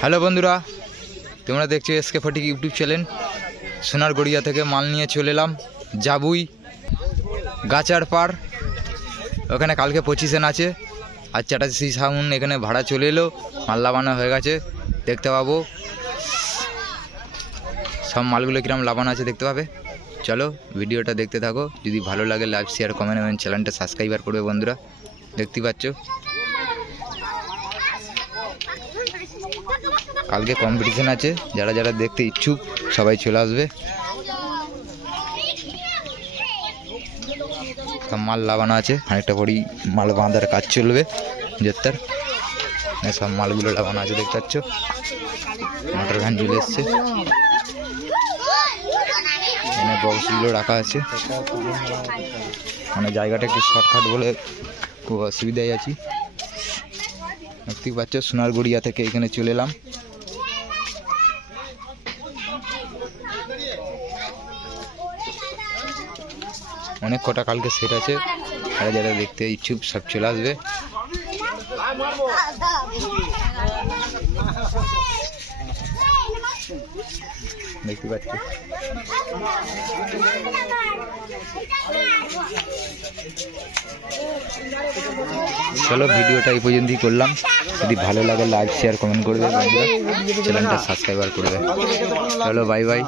Hello বন্ধুরা, তোমরা দেখছ এসকে ফটিক ইউটিউব চ্যানেল। সোনার গড়িয়া থেকে মাল নিয়ে চলে এলাম, জাবুই, গাচার পার ওখানে কালকে পঁচিশে আছে, আর চাটাশি সাউন এখানে ভাড়া চলে এলো মাল লাবানো হয়ে গেছে, দেখতে পাবো। সব মালগুলো কিরম লাবানো আছে দেখতে পাবে। চলো ভিডিওটা দেখতে থাকো, যদি ভালো লাগে লাইক শেয়ার কমেন্ট এবং চ্যানেলটা সাবস্ক্রাইবার করবে বন্ধুরা। দেখতে পাচ্ছ? কালকে কম্পিটিশন আছে, যারা যারা দেখতে ইচ্ছুক, সবাই চলে আসবে। সব মাল লাগানো আছে, খানিকটা পরই মাল বাঁধার কাজ চলবে জেতার সব মালগুলো লাগানো আছে, দেখতে পাচ্ছ। মোটর ভ্যান চলে এসছে। এখানে বক্সগুলো রাখা আছে। মানে জায়গাটা একটু শর্টকাট বলে খুব অসুবিধায় আছি। দেখতেই পাচ্ছ, সোনারগড়িয়া থেকে এখানে চলে এলাম। অনেক কটা কালকে সেট আছে, যারা যারা দেখতে ইচ্ছুক সব চলে আসবে। দেখতে পাচ্ছ। চলো ভিডিওটা এই পর্যন্তই করলাম। যদি ভালো লাগে লাইক শেয়ার কমেন্ট করবে চ্যানেলটা সাবস্ক্রাইবার করবে। চলো বাই বাই